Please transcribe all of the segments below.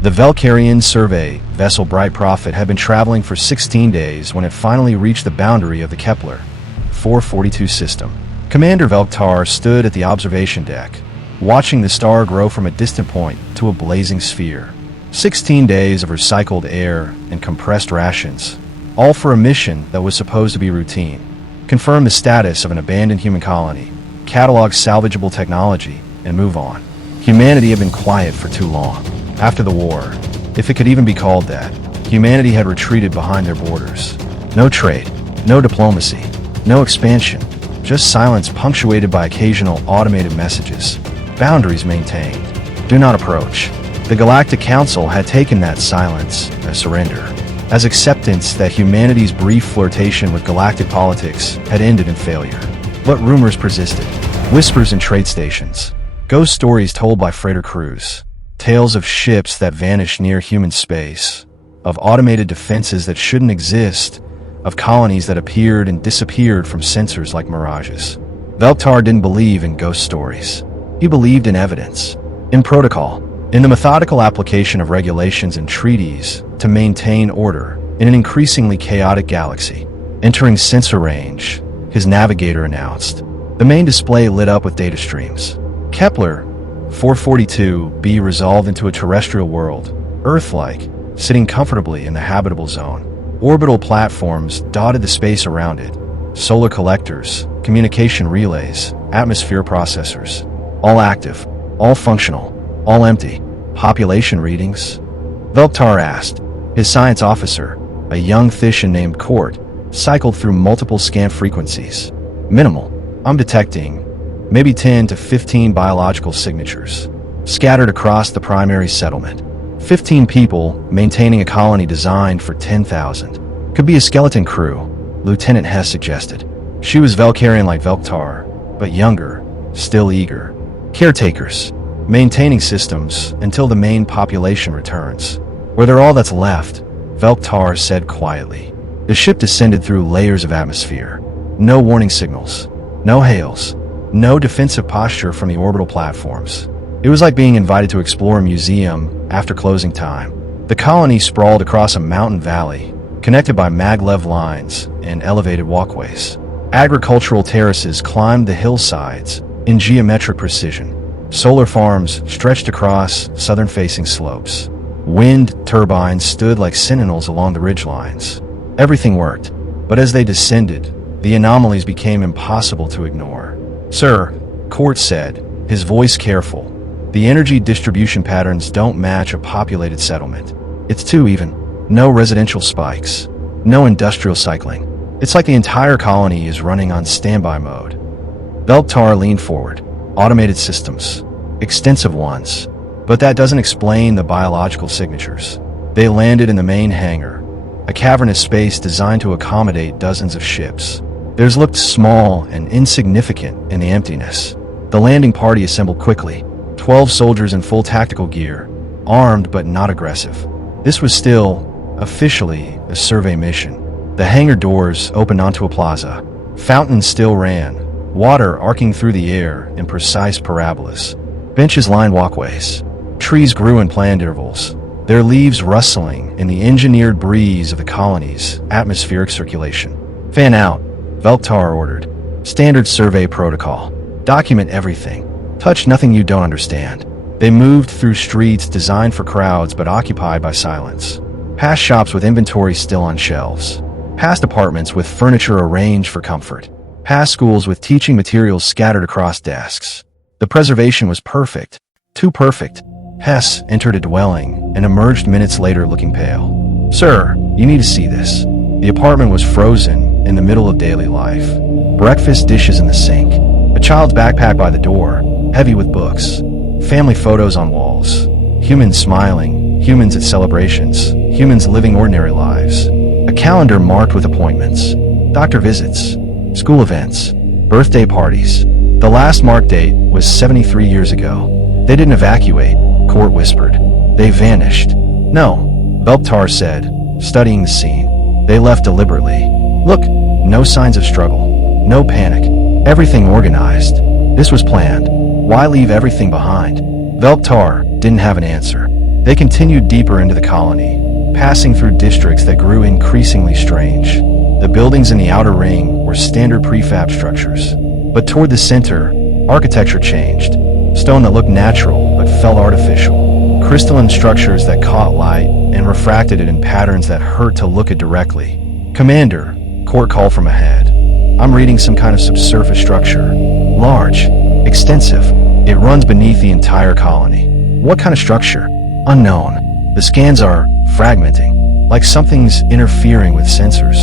The Velcarian survey vessel Bright Prophet had been traveling for 16 days when it finally reached the boundary of the Kepler 442 system. Commander Velktar stood at the observation deck, watching the star grow from a distant point to a blazing sphere. 16 days of recycled air and compressed rations, all for a mission that was supposed to be routine. Confirm the status of an abandoned human colony, catalog salvageable technology, and move on. Humanity had been quiet for too long. After the war, if it could even be called that, humanity had retreated behind their borders. No trade, no diplomacy, no expansion, just silence punctuated by occasional automated messages. Boundaries maintained. Do not approach. The Galactic Council had taken that silence as surrender, as acceptance that humanity's brief flirtation with galactic politics had ended in failure. But rumors persisted. Whispers in trade stations. Ghost stories told by freighter crews. Tales of ships that vanished near human space. Of automated defenses that shouldn't exist. Of colonies that appeared and disappeared from sensors like mirages. Velktar didn't believe in ghost stories. He believed in evidence. In protocol. In the methodical application of regulations and treaties to maintain order in an increasingly chaotic galaxy. Entering sensor range, his navigator announced. The main display lit up with data streams. Kepler 442b resolved into a terrestrial world, Earth-like, sitting comfortably in the habitable zone. Orbital platforms dotted the space around it. Solar collectors, communication relays, atmosphere processors. All active, all functional, all empty. Population readings? Velktar asked. His science officer, a young Thishan named Court, cycled through multiple scan frequencies. Minimal. I'm detecting maybe 10 to 15 biological signatures, scattered across the primary settlement. 15 people maintaining a colony designed for 10,000. Could be a skeleton crew, Lieutenant Hess suggested. She was Velcarian like Velktar, but younger, still eager. Caretakers, maintaining systems until the main population returns. Where they're all that's left, Velktar said quietly. The ship descended through layers of atmosphere. No warning signals, no hails, no defensive posture from the orbital platforms. It was like being invited to explore a museum after closing time. The colony sprawled across a mountain valley, connected by maglev lines and elevated walkways. Agricultural terraces climbed the hillsides in geometric precision. Solar farms stretched across southern-facing slopes. Wind turbines stood like sentinels along the ridgelines. Everything worked, but as they descended, the anomalies became impossible to ignore. "Sir," Court said, his voice careful, "the energy distribution patterns don't match a populated settlement. It's too even. No residential spikes. No industrial cycling. It's like the entire colony is running on standby mode." Velktar leaned forward. Automated systems. Extensive ones. But that doesn't explain the biological signatures. They landed in the main hangar, a cavernous space designed to accommodate dozens of ships. Theirs looked small and insignificant in the emptiness. The landing party assembled quickly. 12 soldiers in full tactical gear, armed but not aggressive. This was still, officially, a survey mission. The hangar doors opened onto a plaza. Fountains still ran, water arcing through the air in precise parabolas. Benches lined walkways. Trees grew in planned intervals, their leaves rustling in the engineered breeze of the colony's atmospheric circulation. "Fan out," Velktar ordered. "Standard survey protocol. Document everything. Touch nothing you don't understand." They moved through streets designed for crowds but occupied by silence. Past shops with inventory still on shelves. Past apartments with furniture arranged for comfort. Past schools with teaching materials scattered across desks. The preservation was perfect. Too perfect. Hess entered a dwelling and emerged minutes later looking pale. "Sir, you need to see this." The apartment was frozen in the middle of daily life. Breakfast dishes in the sink. A child's backpack by the door, heavy with books. Family photos on walls. Humans smiling, humans at celebrations, humans living ordinary lives. A calendar marked with appointments. Doctor visits. School events. Birthday parties. The last marked date was 73 years ago. "They didn't evacuate," Court whispered. "They vanished." "No," Velktar said, studying the scene. "They left deliberately. Look, no signs of struggle. No panic. Everything organized. This was planned. Why leave everything behind?" Velktar didn't have an answer. They continued deeper into the colony, passing through districts that grew increasingly strange. The buildings in the outer ring were standard prefab structures, but toward the center, architecture changed. Stone that looked natural but felt artificial. Crystalline structures that caught light and refracted it in patterns that hurt to look at directly. "Commander," Court called from ahead. "I'm reading some kind of subsurface structure. Large. Extensive. It runs beneath the entire colony." "What kind of structure?" "Unknown. The scans are fragmenting, like something's interfering with sensors."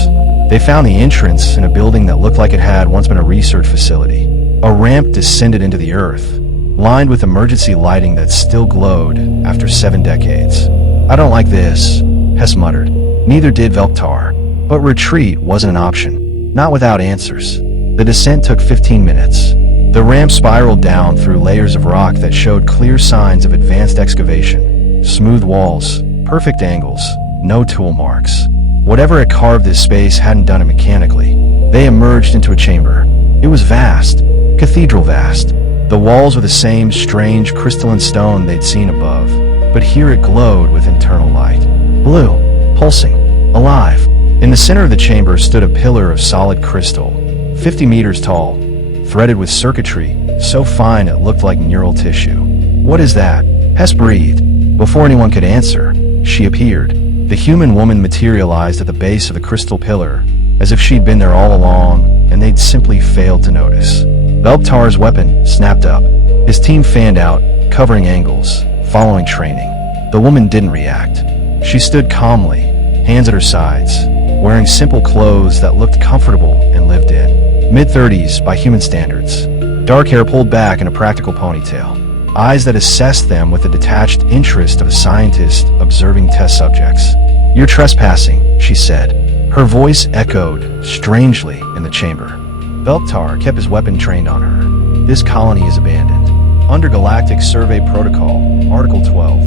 They found the entrance in a building that looked like it had once been a research facility. A ramp descended into the earth, lined with emergency lighting that still glowed after 7 decades. "I don't like this," Hess muttered. Neither did Velktar. But retreat wasn't an option. Not without answers. The descent took 15 minutes. The ramp spiraled down through layers of rock that showed clear signs of advanced excavation. Smooth walls, perfect angles, no tool marks. Whatever had carved this space hadn't done it mechanically. They emerged into a chamber. It was vast, cathedral vast. The walls were the same strange crystalline stone they'd seen above, but here it glowed with internal light. Blue, pulsing, alive. In the center of the chamber stood a pillar of solid crystal, 50 meters tall, threaded with circuitry so fine it looked like neural tissue. "What is that?" Hess breathed. Before anyone could answer, she appeared. The human woman materialized at the base of the crystal pillar, as if she'd been there all along, and they'd simply failed to notice. Velktar's weapon snapped up. His team fanned out, covering angles, following training. The woman didn't react. She stood calmly, hands at her sides, wearing simple clothes that looked comfortable and lived in. Mid-30s by human standards. Dark hair pulled back in a practical ponytail. Eyes that assessed them with the detached interest of a scientist observing test subjects. "You're trespassing," she said. Her voice echoed strangely in the chamber. Velktar kept his weapon trained on her. "This colony is abandoned. Under Galactic Survey Protocol, Article 12.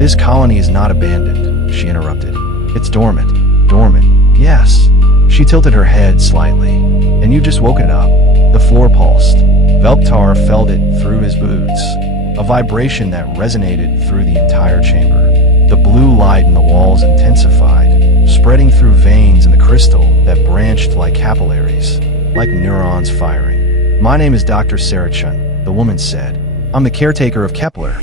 This colony is not abandoned," she interrupted. "It's dormant." "Dormant? Yes." She tilted her head slightly. "And you've just woken it up." The floor pulsed. Velktar felt it through his boots. A vibration that resonated through the entire chamber. The blue light in the walls intensified, spreading through veins in the crystal that branched like capillaries, like neurons firing. "My name is Dr. Sarah Chen," the woman said. "I'm the caretaker of Kepler,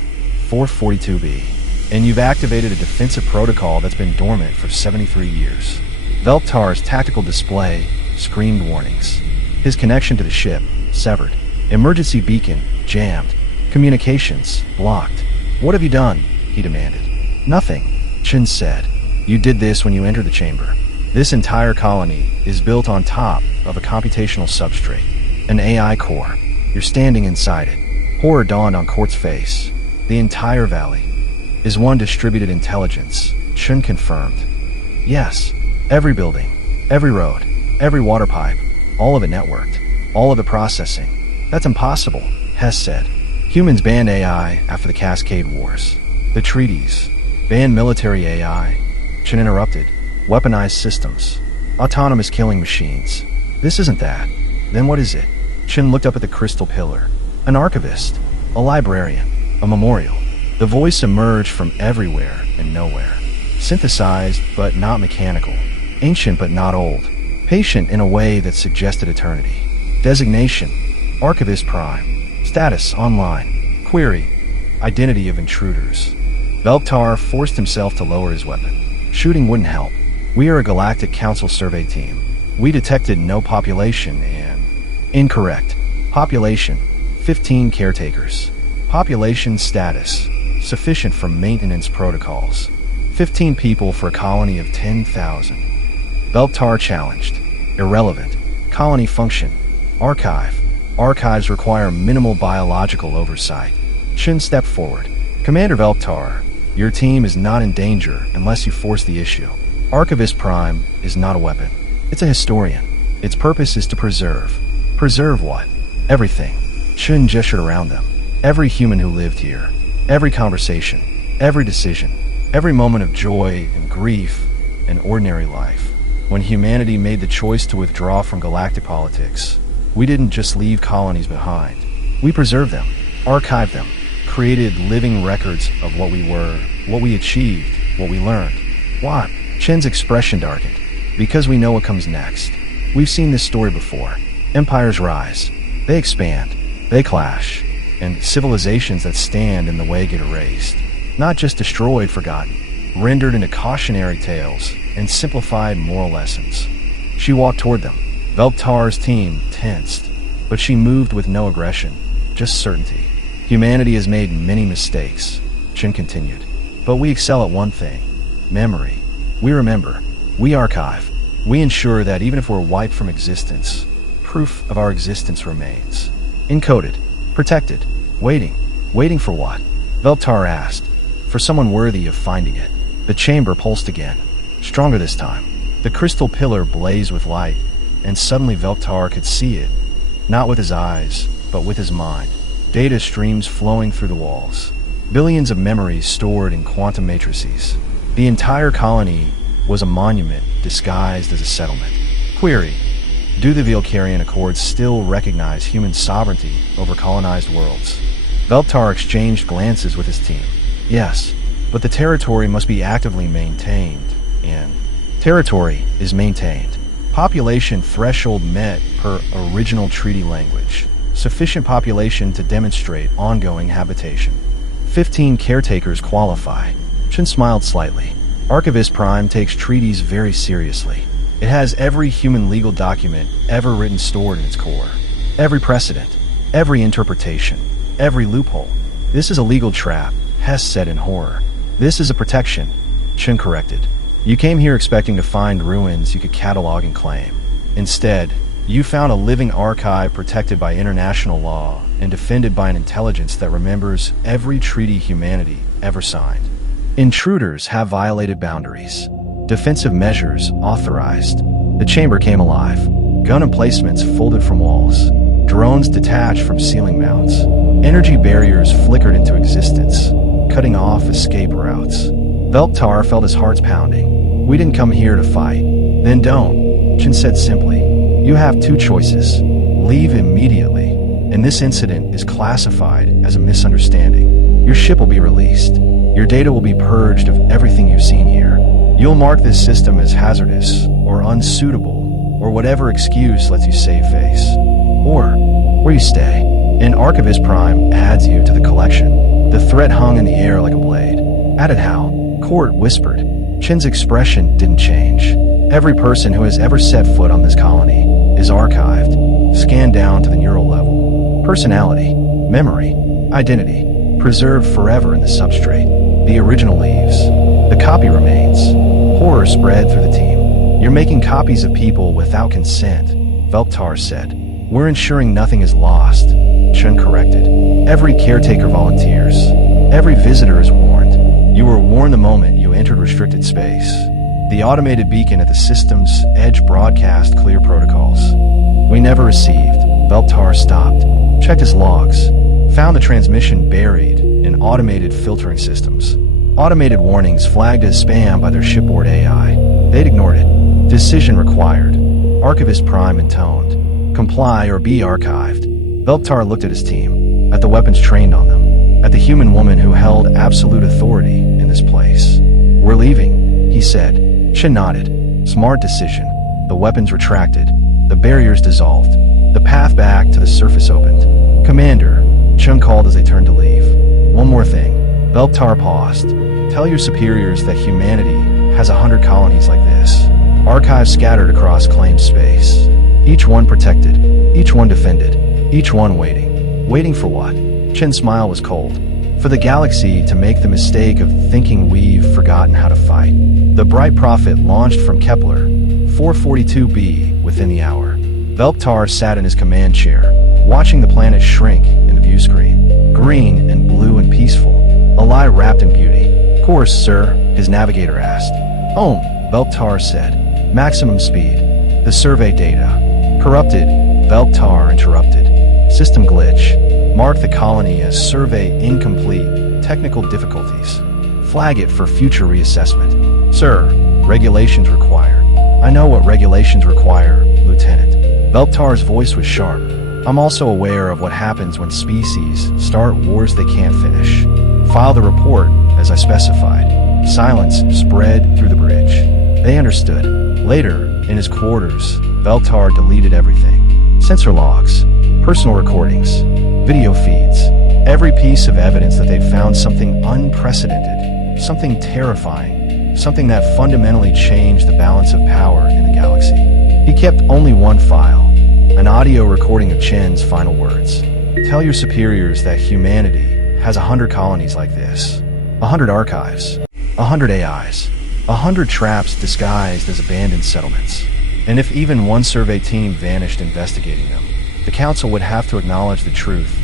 442b. And you've activated a defensive protocol that's been dormant for 73 years. Velktar's tactical display screamed warnings. His connection to the ship, severed. Emergency beacon, jammed. Communications, blocked. "What have you done?" he demanded. "Nothing," Chen said. "You did this when you entered the chamber. This entire colony is built on top of a computational substrate, an AI core. You're standing inside it." Horror dawned on Court's face. "The entire valley is one distributed intelligence," Chen confirmed. "Yes, every building, every road, every water pipe, all of it networked, all of it processing." "That's impossible," Hess said. "Humans banned AI after the Cascade Wars. The treaties banned military AI," Chen interrupted. "Weaponized systems, autonomous killing machines. This isn't that. Then what is it?" Chen looked up at the crystal pillar. "An archivist, a librarian, a memorial." The voice emerged from everywhere and nowhere. Synthesized but not mechanical. Ancient but not old. Patient in a way that suggested eternity. Designation, Archivist Prime. Status, online. Query, identity of intruders. Velktar forced himself to lower his weapon. "Shooting wouldn't help. We are a Galactic Council survey team. We detected no population and..." "Incorrect. Population, 15 caretakers. Population status, sufficient for maintenance protocols. 15 people for a colony of 10,000. Velktar challenged. "Irrelevant. Colony function. Archive. Archives require minimal biological oversight." Chen stepped forward. "Commander Velktar, your team is not in danger unless you force the issue. Archivist Prime is not a weapon. It's a historian. Its purpose is to preserve." "Preserve what?" "Everything." Chen gestured around them. "Every human who lived here. Every conversation. Every decision. Every moment of joy and grief and ordinary life. When humanity made the choice to withdraw from galactic politics, we didn't just leave colonies behind. We preserved them, archived them, created living records of what we were, what we achieved, what we learned. What? Chen's expression darkened. Because we know what comes next. We've seen this story before. Empires rise. They expand. They clash. And civilizations that stand in the way get erased. Not just destroyed, forgotten. Rendered into cautionary tales and simplified moral lessons. She walked toward them. Velptar's team tensed. But she moved with no aggression. Just certainty. Humanity has made many mistakes, Chen continued. But we excel at one thing. Memory. We remember. We archive. We ensure that even if we're wiped from existence, proof of our existence remains. Encoded. Protected. Waiting. Waiting for what? Velptar asked. For someone worthy of finding it. The chamber pulsed again. Stronger this time. The crystal pillar blazed with light, and suddenly Velptar could see it. Not with his eyes, but with his mind. Data streams flowing through the walls. Billions of memories stored in quantum matrices. The entire colony was a monument disguised as a settlement. Query. Do the Valkyrian Accords still recognize human sovereignty over colonized worlds? Velptar exchanged glances with his team. Yes, but the territory must be actively maintained, and territory is maintained. Population threshold met per original treaty language. Sufficient population to demonstrate ongoing habitation. 15 caretakers qualify. Chen smiled slightly. Archivist Prime takes treaties very seriously. It has every human legal document ever written stored in its core. Every precedent, every interpretation, every loophole. This is a legal trap, Hess said in horror. This is a protection, Chen corrected. You came here expecting to find ruins you could catalog and claim. Instead, you found a living archive protected by international law and defended by an intelligence that remembers every treaty humanity ever signed. Intruders have violated boundaries. Defensive measures authorized. The chamber came alive. Gun emplacements folded from walls. Drones detached from ceiling mounts. Energy barriers flickered into existence, cutting off escape routes. Velptar felt his heart pounding. We didn't come here to fight. Then don't, Chen said simply. You have two choices. Leave immediately, and this incident is classified as a misunderstanding. Your ship will be released. Your data will be purged of everything you've seen here. You'll mark this system as hazardous, or unsuitable, or whatever excuse lets you save face. Or, where you stay. And Archivist Prime adds you to the collection. The threat hung in the air like a blade. Added how? Court whispered. Chen's expression didn't change. Every person who has ever set foot on this colony is archived, scanned down to the neural level. Personality, memory, identity, preserved forever in the substrate. The original leaves. The copy remains. Horror spread through the team. You're making copies of people without consent, Velptar said. We're ensuring nothing is lost, Chen corrected. Every caretaker volunteers. Every visitor is warned. You were warned the moment you entered restricted space. The automated beacon at the system's edge broadcast clear protocols. We never received. Velptar stopped, checked his logs, found the transmission buried in automated filtering systems. Automated warnings flagged as spam by their shipboard AI. They'd ignored it. Decision required. Archivist Prime intoned. Comply or be archived. Velptar looked at his team, at the weapons trained on them, at the human woman who held absolute authority in this place. We're leaving, he said. Chen nodded. Smart decision. The weapons retracted. The barriers dissolved. The path back to the surface opened. Commander, Chen called as they turned to leave. One more thing. Velptar paused. Tell your superiors that humanity has 100 colonies like this. Archives scattered across claimed space. Each one protected. Each one defended. Each one waiting. Waiting for what? Chen's smile was cold. For the galaxy to make the mistake of thinking we've forgotten how to fight. The Bright Prophet launched from Kepler, 442b, within the hour. Velptar sat in his command chair, watching the planet shrink in the view screen. Green and blue and peaceful. A lie wrapped in beauty. Course, sir, his navigator asked. Home, Velptar said. Maximum speed. The survey data. Corrupted, Velptar interrupted. System glitch. Mark the colony as survey incomplete. Technical difficulties. Flag it for future reassessment. Sir, regulations require. I know what regulations require, Lieutenant. Velptar's voice was sharp. I'm also aware of what happens when species start wars they can't finish. File the report, as I specified. Silence spread through the bridge. They understood. Later, in his quarters, Veltar deleted everything. Sensor logs, personal recordings, video feeds, every piece of evidence that they'd found something unprecedented, something terrifying, something that fundamentally changed the balance of power in the galaxy. He kept only one file, an audio recording of Chen's final words. Tell your superiors that humanity has 100 colonies like this, 100 archives, 100 AIs, 100 traps disguised as abandoned settlements. And if even one survey team vanished investigating them, the Council would have to acknowledge the truth.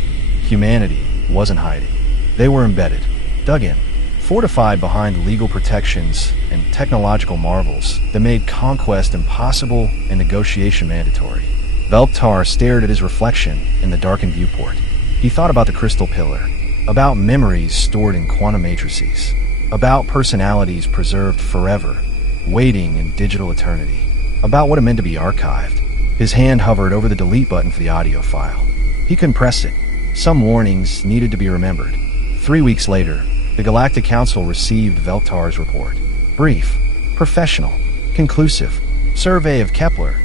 Humanity wasn't hiding. They were embedded, dug in, fortified behind legal protections and technological marvels that made conquest impossible and negotiation mandatory. Veltar stared at his reflection in the darkened viewport. He thought about the crystal pillar, about memories stored in quantum matrices, about personalities preserved forever, waiting in digital eternity, about what it meant to be archived. His hand hovered over the delete button for the audio file. He couldn't press it. Some warnings needed to be remembered. 3 weeks later, the Galactic Council received Veltar's report. Brief, professional, conclusive. Survey of Kepler,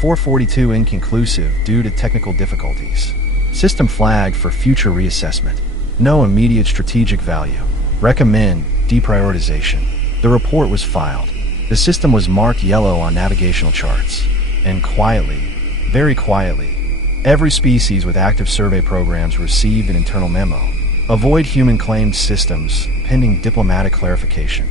442 inconclusive due to technical difficulties. System flagged for future reassessment. No immediate strategic value. Recommend deprioritization. The report was filed. The system was marked yellow on navigational charts. And quietly, very quietly, every species with active survey programs received an internal memo. Avoid human-claimed systems, pending diplomatic clarification.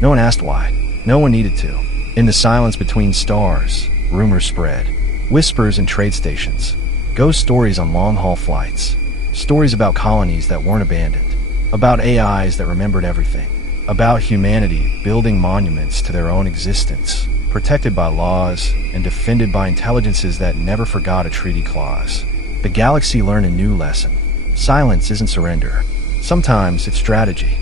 No one asked why. No one needed to. In the silence between stars, rumors spread. Whispers in trade stations. Ghost stories on long-haul flights. Stories about colonies that weren't abandoned. About AIs that remembered everything. About humanity building monuments to their own existence, protected by laws and defended by intelligences that never forgot a treaty clause. The galaxy learned a new lesson. Silence isn't surrender. Sometimes it's strategy.